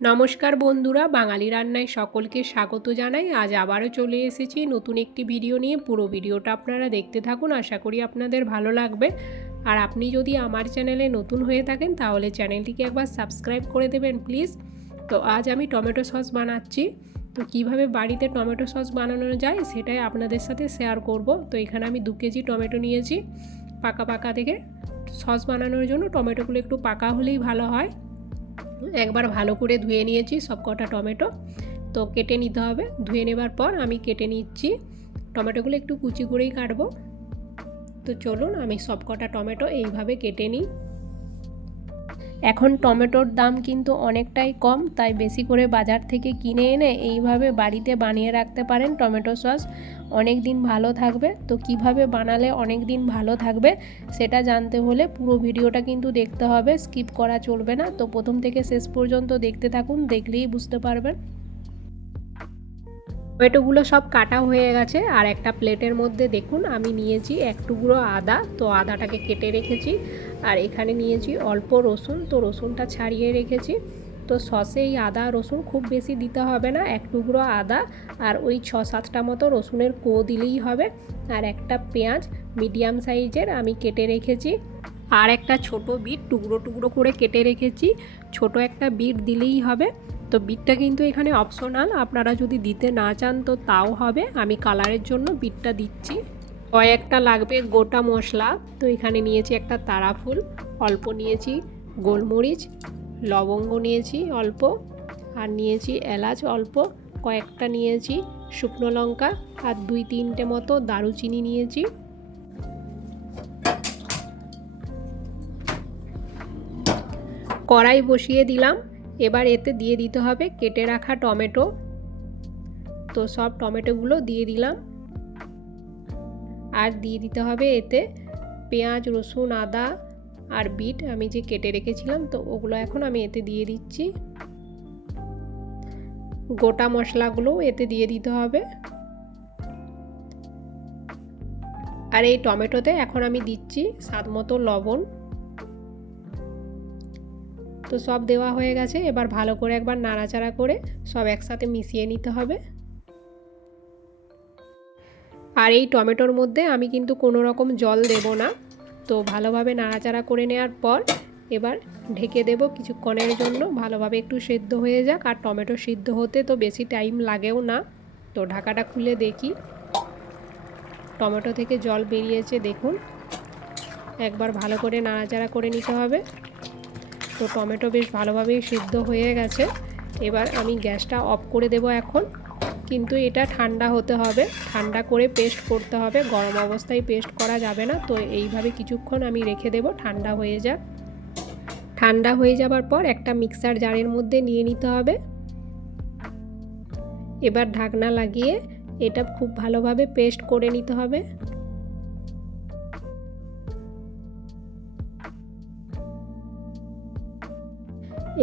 নমস্কার বন্ধুরা, বাঙালি রান্নায় সকলকে স্বাগত জানাই। আজ আবারও চলে এসেছি নতুন একটি ভিডিও নিয়ে। পুরো ভিডিওটা আপনারা দেখতে থাকুন, আশা করি আপনাদের ভালো লাগবে। আর আপনি যদি আমার চ্যানেলে নতুন হয়ে থাকেন তাহলে চ্যানেলটিকে একবার সাবস্ক্রাইব করে দেবেন প্লিজ। তো আজ আমি টমেটো সস বানাচ্ছি। তো কিভাবে বাড়িতে টমেটো সস বানানো যায় সেটাই আপনাদের সাথে শেয়ার করব। তো এখানে আমি 2 কেজি টমেটো নিয়েছি, পাকা পাকা দেখে। সস বানানোর জন্য টমেটোগুলো একটু পাকা হলেই ভালো হয়। একবার ভালো করে ধুয়ে নিয়েছি সব কটা টমেটো। তো কেটে নিতে হবে। ধুয়ে নেবার পর আমি কেটে নিচ্ছি। টমেটোগুলো একটু কুচি করেই কাটবো। তো চলুন আমি সব কটা টমেটো এইভাবে কেটে নিই। এখন টমেটোর দাম কিন্তু অনেকটাই কম, তাই বেশি করে বাজার থেকে কিনে এনে এইভাবে বাড়িতে বানিয়ে রাখতে পারেন। টমেটো সস অনেক দিন ভালো থাকবে। তো কিভাবে বানালে অনেক দিন ভালো থাকবে সেটা জানতে হলে পুরো ভিডিওটা কিন্তু দেখতে হবে, স্কিপ করা চলবে না। তো প্রথম থেকে শেষ পর্যন্ত দেখতে থাকুন, দেখলেই বুঝতে পারবেন। টমেটোগুলো সব কাটা হয়ে গেছে। আর একটা প্লেটের মধ্যে দেখুন আমি নিয়েছি 1 টুকরো আদা। তো আদাটাকে কেটে রেখেছি। আর এখানে নিয়েছি অল্প রসুন। তো রসুনটা ছাড়িয়ে রেখেছি। তো সসে এই আদা রসুন খুব বেশি দিতে হবে না, 1 টুকরো আদা আর ওই 6-7টা মতো রসুনের কোয়া দিলেই হবে। আর একটা পেঁয়াজ মিডিয়াম সাইজের আমি কেটে রেখেছি। আর একটা ছোট বিট টুকরো টুকরো করে কেটে রেখেছি। ছোট একটা বিট দিলেই হবে। তো বিটটা কিন্তু এখানে অপশনাল, আপনারা যদি দিতে না চান তো তাও হবে। আমি কালারের জন্য বিটটা দিচ্ছি। কয়েকটা লাগবে গোটা মশলা। তো এখানে নিয়েছি একটা তারা ফুল, অল্প নিয়েছি গোলমরিচ, লবঙ্গ নিয়েছি অল্প, আর নিয়েছি এলাচ অল্প, কয়েকটা নিয়েছি শুকনো লঙ্কা, আর 2-3টে মতো দারুচিনি নিয়েছি। কড়াই বসিয়ে দিলাম। এবার এতে দিয়ে দিতে হবে কেটে রাখা টমেটো। তো সব টমেটোগুলো দিয়ে দিলাম। আর দিয়ে দিতে হবে এতে পেঁয়াজ রসুন আদা আর বিট আমি যে কেটে রেখেছিলাম, তো ওগুলো এখন আমি এতে দিয়ে দিচ্ছি। গোটা মশলাগুলো এতে দিয়ে দিতে হবে। আর এই টমেটোতে এখন আমি দিচ্ছি স্বাদ মতো লবণ। তো সব দেওয়া হয়ে গেছে। এবার ভালো করে একবার নাড়াচাড়া করে সব একসাথে মিশিয়ে নিতে হবে। আর এই টমেটোর মধ্যে আমি কিন্তু কোনো রকম জল দেব না। তো ভালোভাবে নাড়াচাড়া করে নেওয়ার পর এবার ঢেকে দেব কিছুক্ষণের জন্য, ভালোভাবে একটু সেদ্ধ হয়ে যাক। আর টমেটো সিদ্ধ হতে তো বেশি টাইম লাগেও না। তো ঢাকাটা খুলে দেখি, টমেটো থেকে জল বেরিয়েছে দেখুন। একবার ভালো করে নাড়াচাড়া করে নিতে হবে। তো টমেটো বেশ ভালোভাবেই সিদ্ধ হয়ে গেছে। এবার আমি গ্যাসটা অফ করে দেব এখন। কিন্তু এটা ঠান্ডা হতে হবে, ঠান্ডা করে পেস্ট করতে হবে, গরম অবস্থায় পেস্ট করা যাবে না। তো এইভাবে কিছুক্ষণ আমি রেখে দেব, ঠান্ডা হয়ে যাক। ঠান্ডা হয়ে যাবার পর একটা মিক্সার জারের মধ্যে নিয়ে নিতে হবে। এবার ঢাকনা লাগিয়ে এটা খুব ভালোভাবে পেস্ট করে নিতে হবে।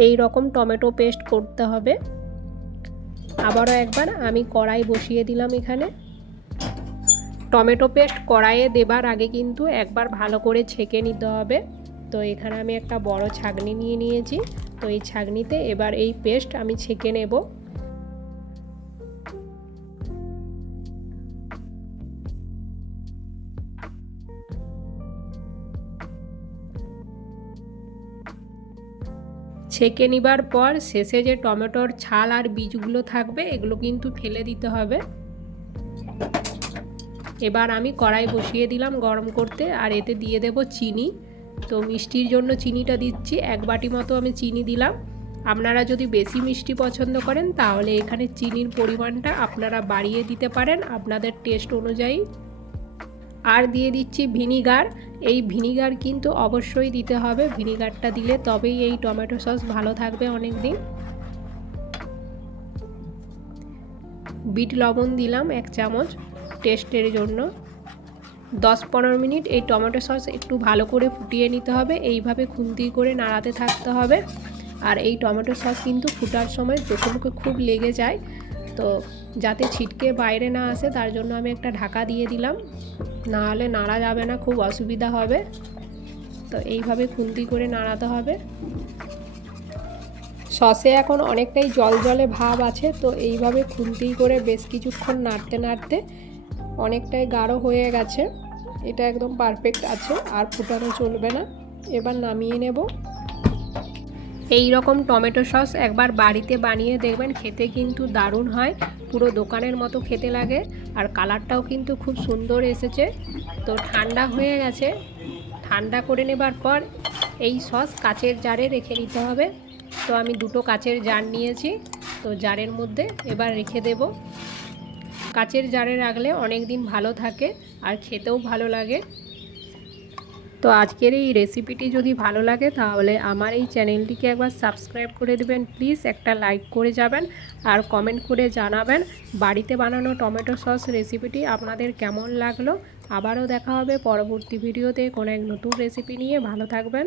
এই রকম টমেটো পেস্ট করতে হবে। আবারও একবার আমি কড়াই বসিয়ে দিলাম। এখানে টমেটো পেস্ট কড়াইয়ে দেবার আগে কিন্তু একবার ভালো করে ছেঁকে নিতে হবে। তো এখানে আমি একটা বড় ছাঁকনি নিয়ে নিয়েছি। তো এই ছাঁকনিতে এবার এই পেস্ট আমি ছেঁকে নেব। ছেঁকে নিবার পর শেষে যে টমেটোর ছাল আর বীজগুলো থাকবে এগুলো কিন্তু ফেলে দিতে হবে। এবার আমি কড়াই বসিয়ে দিলাম গরম করতে। আর এতে দিয়ে দেব চিনি। তো মিষ্টির জন্য চিনিটা দিচ্ছি 1 বাটি মতো আমি চিনি দিলাম। আপনারা যদি বেশি মিষ্টি পছন্দ করেন তাহলে এখানে চিনির পরিমাণটা আপনারা বাড়িয়ে দিতে পারেন আপনাদের টেস্ট অনুযায়ী। আর দিয়ে দিচ্ছি ভিনিগার। এই ভিনিগার কিন্তু অবশ্যই দিতে হবে, ভিনিগারটা দিলে তবেই এই টমেটো সস ভালো থাকবে অনেক দিন। বিট লবণ দিলাম 1 চামচ টেস্টের জন্য। 10-15 মিনিট এই টমেটো সস একটু ভালো করে ফুটিয়ে নিতে হবে। এইভাবে খুন্তি করে নাড়াতে থাকতে হবে। আর এই টমেটো সস কিন্তু ফুটার সময় চোখে মুখে খুব লেগে যায়। তো যাতে ছিটকে বাইরে না আসে তার জন্য আমি একটা ঢাকা দিয়ে দিলাম, না হলে নাড়া যাবে না, খুব অসুবিধা হবে। তো এইভাবে খুন্তি করে নাড়াতে হবে। সসে এখন অনেকটাই জল জলে ভাব আছে, তো এইভাবে খুন্তি করে বেশ কিছুক্ষণ নাড়তে নাড়তে অনেকটাই গাঢ় হয়ে গেছে। এটা একদম পারফেক্ট আছে, আর ফুটানো চলবে না। এবার নামিয়ে নেব। এই রকম টমেটো সস একবার বাড়িতে বানিয়ে দেখবেন, খেতে কিন্তু দারুণ হয়, পুরো দোকানের মতো খেতে লাগে, আর কালারটাও কিন্তু খুব সুন্দর এসেছে। তো ঠান্ডা হয়ে গেছে, ঠান্ডা করে নেবার পর এই সস কাচের জারে রেখে দিতে হবে। তো আমি দুটো কাচের জার নিয়েছি, তো জারের মধ্যে এবার রেখে দেব। কাচের জারে রাখলে অনেক দিন ভালো থাকে আর খেতেও ভালো লাগে। তো আজকের এই রেসিপিটি যদি ভালো লাগে তাহলে আমার এই চ্যানেলটিকে একবার সাবস্ক্রাইব করে দেবেন প্লিজ, একটা লাইক করে যাবেন আর কমেন্ট করে জানাবেন বাড়িতে বানানো টমেটো সস রেসিপিটি আপনাদের কেমন লাগলো। আবারও দেখা হবে পরবর্তী ভিডিওতে কোনো এক নতুন রেসিপি নিয়ে। ভালো থাকবেন।